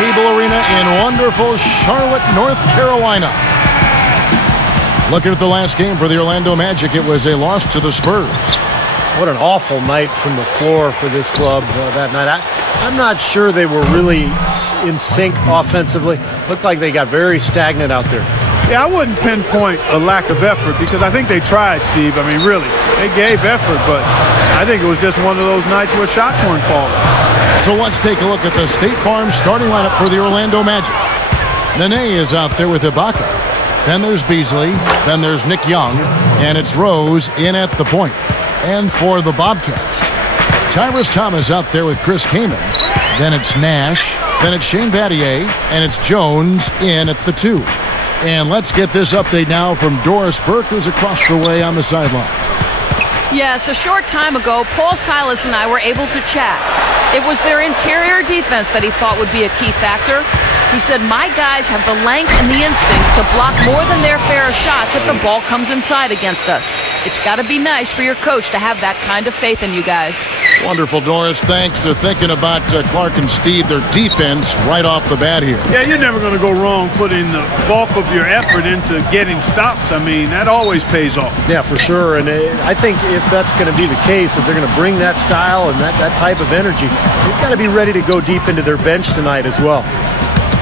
Cable Arena in wonderful Charlotte, North Carolina. Looking at the last game for the Orlando Magic, it was a loss to the Spurs. What an awful night from the floor for this club that night. I'm not sure they were really in sync offensively. Looked like they got very stagnant out there. Yeah, I wouldn't pinpoint a lack of effort because I think they tried, Steve. I mean, really, they gave effort, but I think it was just one of those nights where shots weren't falling. So let's take a look at the State Farm starting lineup for the Orlando Magic. Nene is out there with Ibaka. Then there's Beasley. Then there's Nick Young. And it's Rose in at the point. And for the Bobcats, Tyrus Thomas out there with Chris Kaman. Then it's Nash. Then it's Shane Battier. And it's Jones in at the 2. And let's get this update now from Doris Burke, who's across the way on the sideline. Yes, a short time ago, Paul Silas and I were able to chat. It was their interior defense that he thought would be a key factor. He said, my guys have the length and the instincts to block more than their fair of shots if the ball comes inside against us. It's got to be nice for your coach to have that kind of faith in you guys. Wonderful, Doris. Thanks. They're thinking about Clark and Steve, their defense, right off the bat here. Yeah, you're never going to go wrong putting the bulk of your effort into getting stops. I mean, that always pays off. Yeah, for sure. And I think if that's going to be the case, if they're going to bring that style and that type of energy, they've got to be ready to go deep into their bench tonight as well.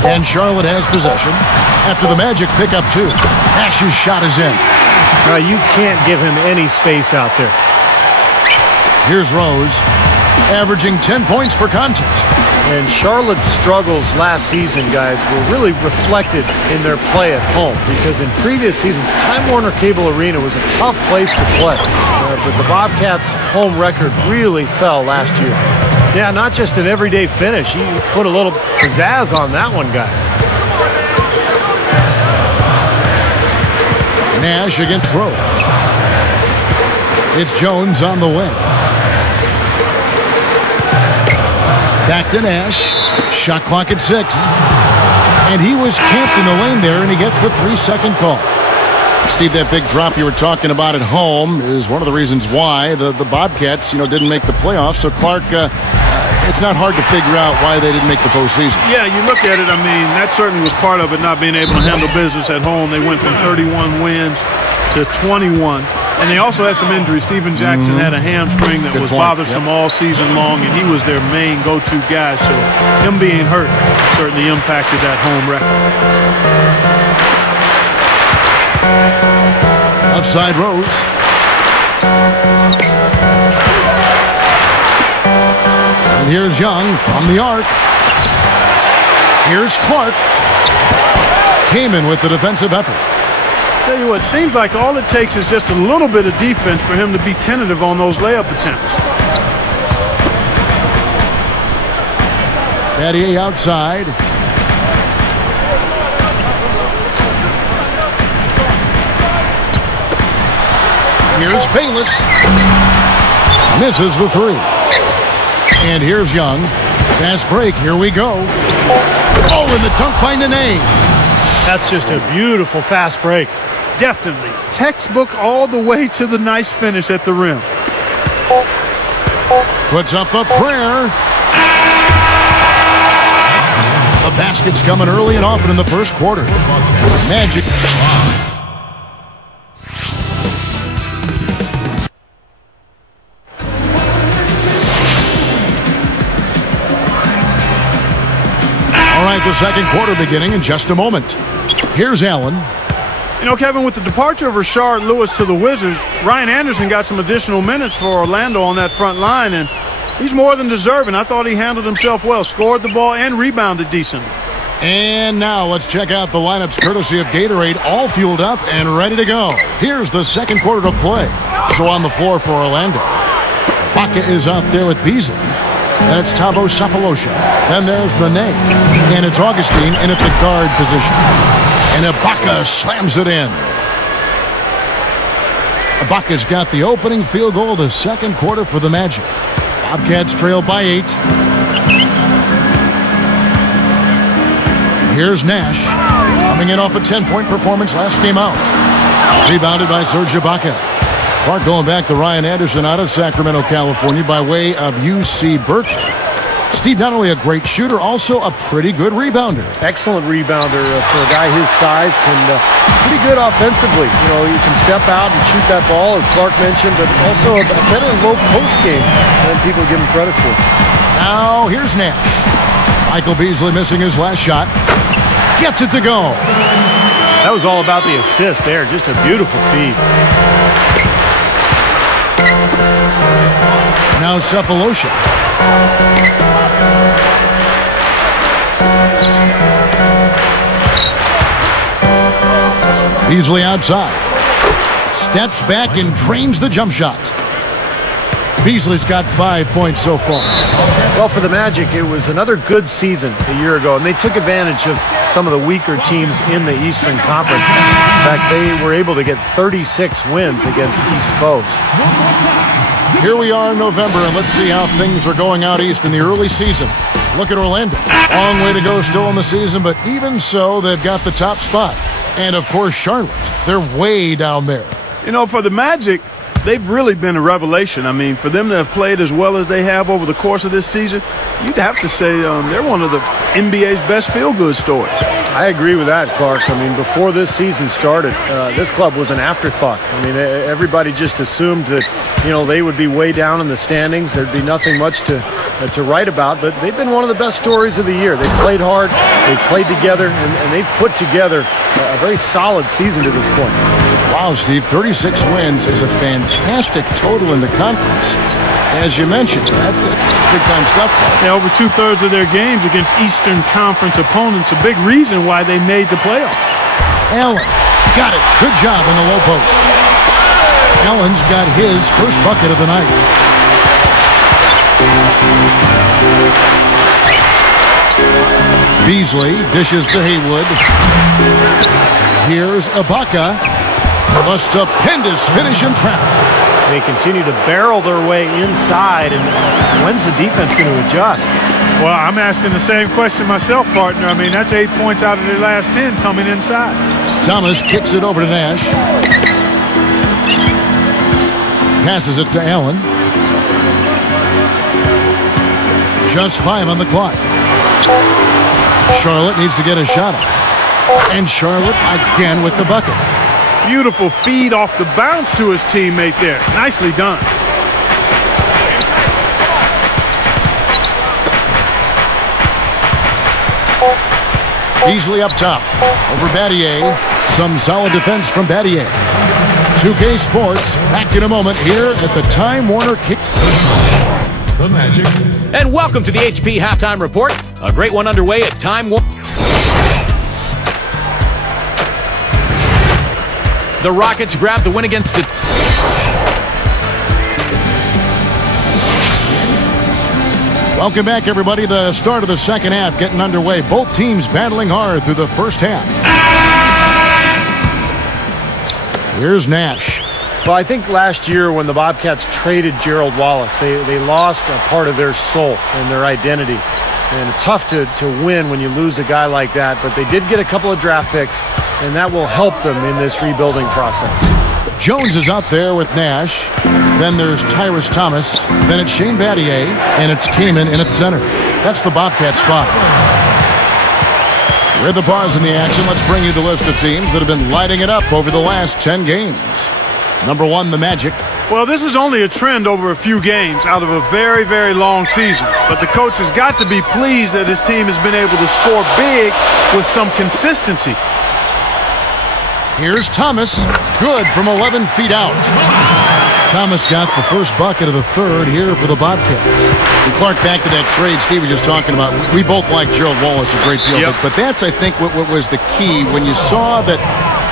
And Charlotte has possession after the Magic pick up 2. Nash's shot is in. Now, you can't give him any space out there. Here's Rose, averaging 10 points per contest. And Charlotte's struggles last season, guys, were really reflected in their play at home because in previous seasons, Time Warner Cable Arena was a tough place to play. But the Bobcats' home record really fell last year. Yeah, not just an everyday finish. He put a little pizzazz on that one, guys. Nash against Rose. It's Jones on the wing. Back to Nash. Shot clock at 6. And he was camped in the lane there, and he gets the 3-second call. Steve, that big drop you were talking about at home is one of the reasons why the Bobcats, didn't make the playoffs. So Clark, it's not hard to figure out why they didn't make the postseason. Yeah, you look at it, I mean, that certainly was part of it, not being able to handle business at home. They went from 31 wins to 21. And they also had some injuries. Steven Jackson had a hamstring that was bothersome all season long, and he was their main go-to guy. So him being hurt certainly impacted that home record. Outside Rose. And here's Young from the arc. Here's Clark. Kaman with the defensive effort. Tell you what, seems like all it takes is just a little bit of defense for him to be tentative on those layup attempts. Battier outside. Here's Bayless. Misses the 3. And here's Young. Fast break. Here we go. Oh, and the dunk by Nene. That's just a beautiful fast break. Definitely. Textbook all the way to the nice finish at the rim. Puts up a prayer. The basket's coming early and often in the first quarter. Magic. All right, the second quarter beginning in just a moment. Here's Allen. You know, Kevin, with the departure of Rashard Lewis to the Wizards, Ryan Anderson got some additional minutes for Orlando on that front line, and he's more than deserving. I thought he handled himself well, scored the ball, and rebounded decently. And now let's check out the lineups courtesy of Gatorade, all fueled up and ready to go. Here's the second quarter to play. So on the floor for Orlando, Ibaka is out there with Beasley. Then it's Thabo Sefolosha. Then there's Nene. And it's Augustine in at the guard position. And Ibaka slams it in. Ibaka's got the opening field goal of the second quarter for the Magic. Bobcats trail by 8. Here's Nash, coming in off a 10-point performance last game out. Rebounded by Serge Ibaka. Clark going back to Ryan Anderson out of Sacramento, California by way of UC Berkeley. Steve, not only a great shooter, also a pretty good rebounder. Excellent rebounder for a guy his size, and pretty good offensively. You know, you can step out and shoot that ball, as Clark mentioned, but also a better low post game than people give him credit for. Now, here's Nash. Michael Beasley missing his last shot. Gets it to go. That was all about the assist there. Just a beautiful feed. Now Cephalosha. Beasley outside. Steps back and drains the jump shot. Beasley's got 5 points so far. Well, for the Magic, it was another good season a year ago, and they took advantage of some of the weaker teams in the Eastern Conference. In fact, they were able to get 36 wins against East foes. Here we are in November, and let's see how things are going out east in the early season. Look at Orlando. Long way to go still in the season, but even so, they've got the top spot. And, of course, Charlotte. They're way down there. You know, for the Magic, they've really been a revelation. I mean, for them to have played as well as they have over the course of this season, you'd have to say they're one of the NBA's best feel-good stories. I agree with that, Clark. I mean, before this season started, this club was an afterthought. I mean, everybody just assumed that, you know, they would be way down in the standings. There'd be nothing much to write about, but they've been one of the best stories of the year. They've played hard, they've played together, and they've put together a very solid season to this point. Wow, Steve, 36 wins is a fantastic total in the conference. As you mentioned, that's big-time stuff. Yeah, over two-thirds of their games against Eastern Conference opponents, a big reason why they made the playoffs. Allen got it. Good job in the low post. Allen's got his first bucket of the night. Beasley dishes to Haywood. Here's Ibaka. A stupendous finish in traffic. They continue to barrel their way inside, and when's the defense going to adjust? Well, I'm asking the same question myself, partner. I mean, that's 8 points out of their last 10 coming inside. Thomas kicks it over to Nash. Passes it to Allen. Just 5 on the clock. Charlotte needs to get a shot up. And Charlotte again with the bucket. Beautiful feed off the bounce to his teammate there. Nicely done. Beasley up top. Over Battier. Some solid defense from Battier. 2K Sports. Back in a moment here at the Time Warner kick. The Magic. And welcome to the HP Halftime Report. A great one underway at Time Warner. The Rockets grab the win against the... Welcome back, everybody. The start of the second half getting underway. Both teams battling hard through the first half. Here's Nash. Well, I think last year when the Bobcats traded Gerald Wallace, they lost a part of their soul and their identity. And it's tough to win when you lose a guy like that, but they did get a couple of draft picks, and that will help them in this rebuilding process. Jones is out there with Nash. Then there's Tyrus Thomas. Then it's Shane Battier, and it's Kaman in at center. That's the Bobcats 5. With the pause in the action, let's bring you the list of teams that have been lighting it up over the last 10 games. Number 1, the Magic. Well, this is only a trend over a few games out of a very, very long season. But the coach has got to be pleased that his team has been able to score big with some consistency. Here's Thomas. Good from 11 feet out. Thomas got the first bucket of the third here for the Bobcats. And Clark, back to that trade Steve was just talking about. We both like Gerald Wallace a great deal. Yep. But that's, I think, what was the key. When you saw that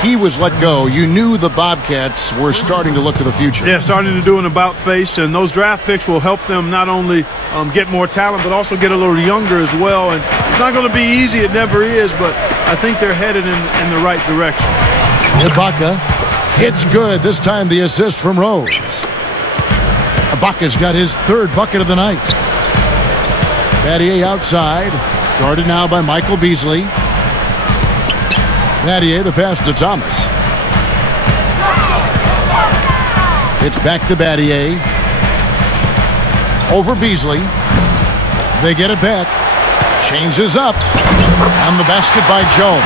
he was let go, you knew the Bobcats were starting to look to the future. Yeah, starting to do an about face, and those draft picks will help them not only get more talent, but also get a little younger as well. And it's not going to be easy, it never is, but I think they're headed in the right direction. Ibaka hits good. This time the assist from Rose. Ibaka's got his third bucket of the night. Battier outside. Guarded now by Michael Beasley. Battier, the pass to Thomas. It's back to Battier. Over Beasley. They get it back. Changes up. And the basket by Jones.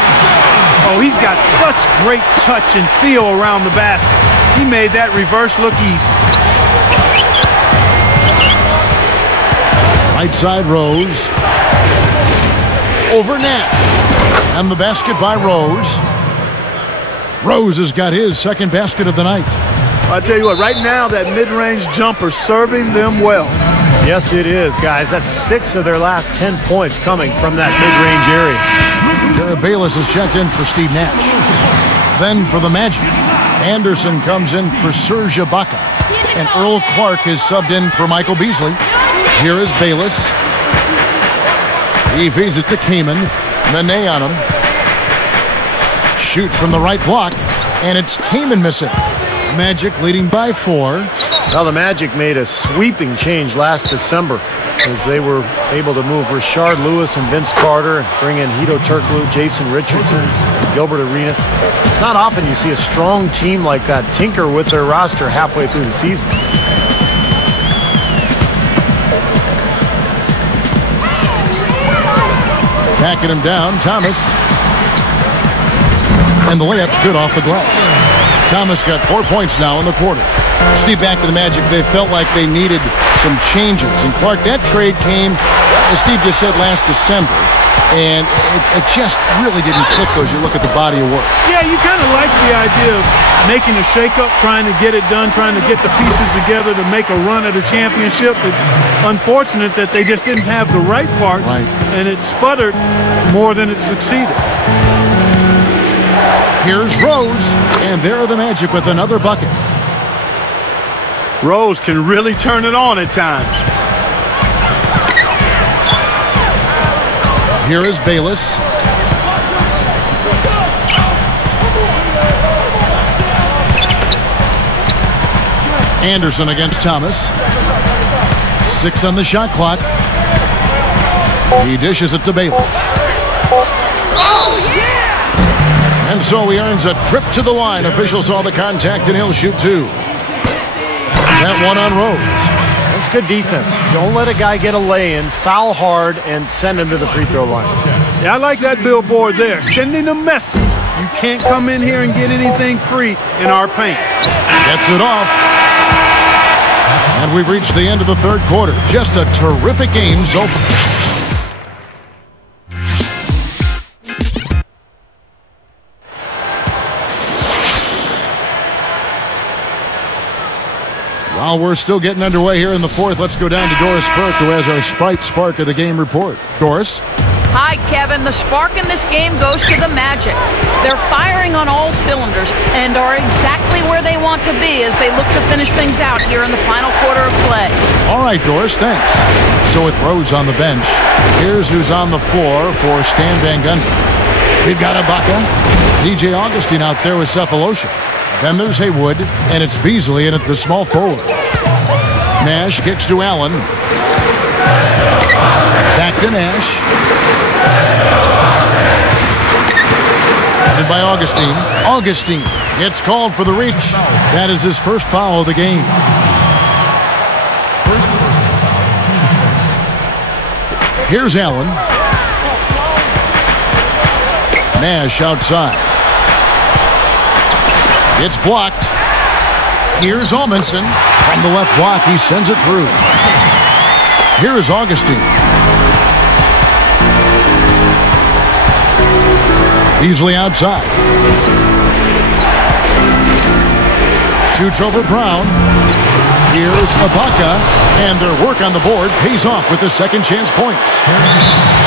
Oh, he's got such great touch and feel around the basket. He made that reverse look easy. Right side Rose. Over Nash. And the basket by Rose. Rose has got his second basket of the night. I tell you what, right now that mid-range jumper serving them well. Yes, it is, guys. That's 6 of their last 10 points coming from that mid-range area. Jared Bayless is checked in for Steve Nash. Then for the Magic, Anderson comes in for Serge Ibaka. And Earl Clark is subbed in for Michael Beasley. Here is Bayless. He feeds it to Kaman. Nene on him. Shoot from the right block. And it's Kaman missing. Magic leading by 4. Well, the Magic made a sweeping change last December as they were able to move Rashard Lewis and Vince Carter and bring in Hedo Turkoglu, Jason Richardson, Gilbert Arenas. It's not often you see a strong team like that tinker with their roster halfway through the season. Backing him down, Thomas. And the layup's good off the glass. Thomas got 4 points now in the quarter. Steve, back to the Magic. They felt like they needed some changes. And Clark, that trade came, as Steve just said, last December. And it just really didn't click as you look at the body of work. Yeah, you kind of like the idea of making a shakeup, trying to get it done, trying to get the pieces together to make a run at a championship. It's unfortunate that they just didn't have the right parts, and it sputtered more than it succeeded. Here's Rose, and there are the Magic with another bucket. Rose can really turn it on at times. Here is Bayless. Anderson against Thomas. 6 on the shot clock. He dishes it to Bayless. And so he earns a trip to the line. Officials saw the contact, and he'll shoot 2. That one on Rose. That's good defense. Don't let a guy get a lay-in, foul hard, and send him to the free throw line. Yeah, I like that billboard there. Sending a message. You can't come in here and get anything free in our paint. Gets it off. And we've reached the end of the third quarter. Just a terrific game so far. While we're still getting underway here in the fourth, let's go down to Doris Burke, who has our Sprite Spark of the Game report. Doris? Hi, Kevin. The spark in this game goes to the Magic. They're firing on all cylinders and are exactly where they want to be as they look to finish things out here in the final quarter of play. All right, Doris, thanks. So with Rose on the bench, here's who's on the floor for Stan Van Gundy. We've got Ibaka, DJ Augustine out there with Cephalosha. Then there's Haywood, and it's Beasley in at the small forward. Nash kicks to Allen. Back to Nash. And by Augustine. Augustine gets called for the reach. That is his first foul of the game. Here's Allen. Nash outside. It's blocked. Here's Almanson. From the left block, he sends it through. Here is Augustine. Beasley outside. Shoots over Brown. Here's Ibaka. And their work on the board pays off with the second chance points.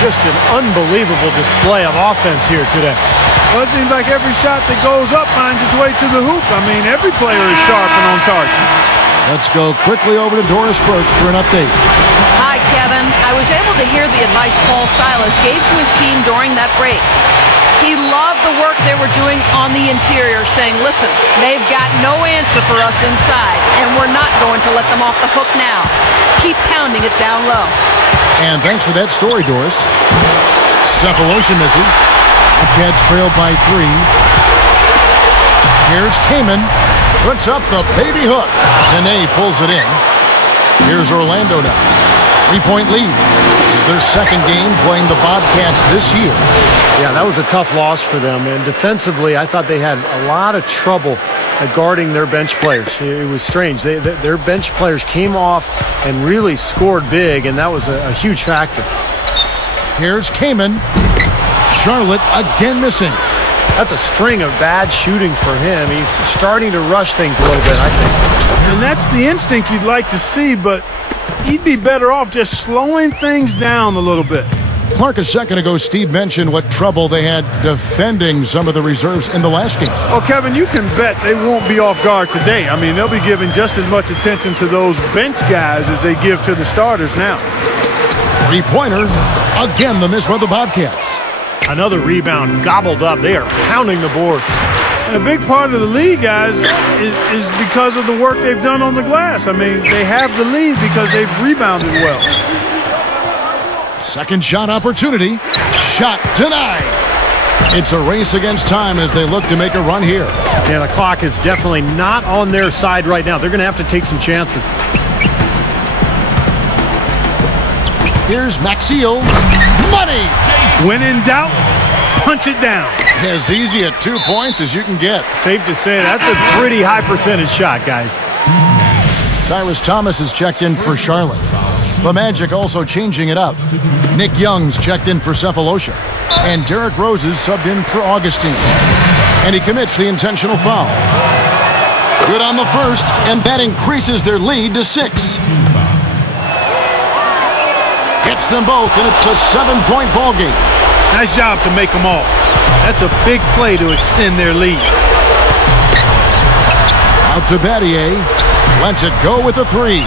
Just an unbelievable display of offense here today. Well, it seems like every shot that goes up finds its way to the hoop. I mean, every player is sharp and on target. Let's go quickly over to Doris Burke for an update. Hi, Kevin. I was able to hear the advice Paul Silas gave to his team during that break. He loved the work they were doing on the interior, saying, listen, they've got no answer for us inside, and we're not going to let them off the hook now. Keep pounding it down low. And thanks for that story, Doris. Cephalosha misses. Bobcats trailed by 3. Here's Kaman. Puts up the baby hook. Nene pulls it in. Here's Orlando now. 3-point lead. their second game playing the Bobcats this year. Yeah, that was a tough loss for them. And defensively, I thought they had a lot of trouble at guarding their bench players. It was strange. Their bench players came off and really scored big, and that was a huge factor. Here's Kamen. Charlotte again missing. That's a string of bad shooting for him. He's starting to rush things a little bit, I think. And that's the instinct you'd like to see, but he'd be better off just slowing things down a little bit. Clark, a second ago, Steve mentioned what trouble they had defending some of the reserves in the last game. Well, Kevin, you can bet they won't be off guard today. I mean, they'll be giving just as much attention to those bench guys as they give to the starters now. Three-pointer. Again, the miss by the Bobcats. Another rebound gobbled up. They are pounding the boards. And a big part of the lead, guys, is because of the work they've done on the glass. I mean, they have the lead because they've rebounded well. Second shot opportunity. Shot denied. It's a race against time as they look to make a run here. Yeah, the clock is definitely not on their side right now. They're going to have to take some chances. Here's Maxiel. Money! When in doubt, punch it down. As easy at 2 points as you can get. Safe to say that's a pretty high percentage shot, guys. Tyrus Thomas is checked in for Charlotte. The Magic also changing it up. Nick Young's checked in for Cephalosha. And Derrick Rose is subbed in for Augustine. And he commits the intentional foul. Good on the first, and that increases their lead to 6. Gets them both, and it's a 7-point ball game. Nice job to make them all. That's a big play to extend their lead. Out to Battier. Lets it go with a 3.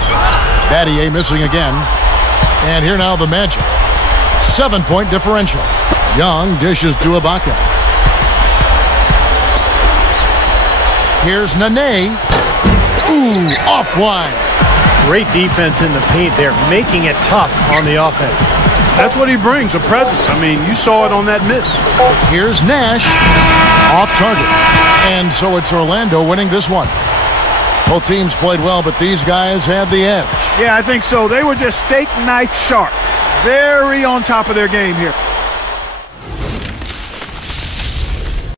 Battier missing again. And here now the Magic. 7-point differential. Young dishes to Ibaka. Here's Nene. Ooh, offline. Great defense in the paint there, making it tough on the offense. That's what he brings, a presence. I mean, you saw it on that miss. Here's Nash. Off target. And so it's Orlando winning this one. Both teams played well, but these guys had the edge. Yeah, I think so. They were just steak knife sharp. Very on top of their game here.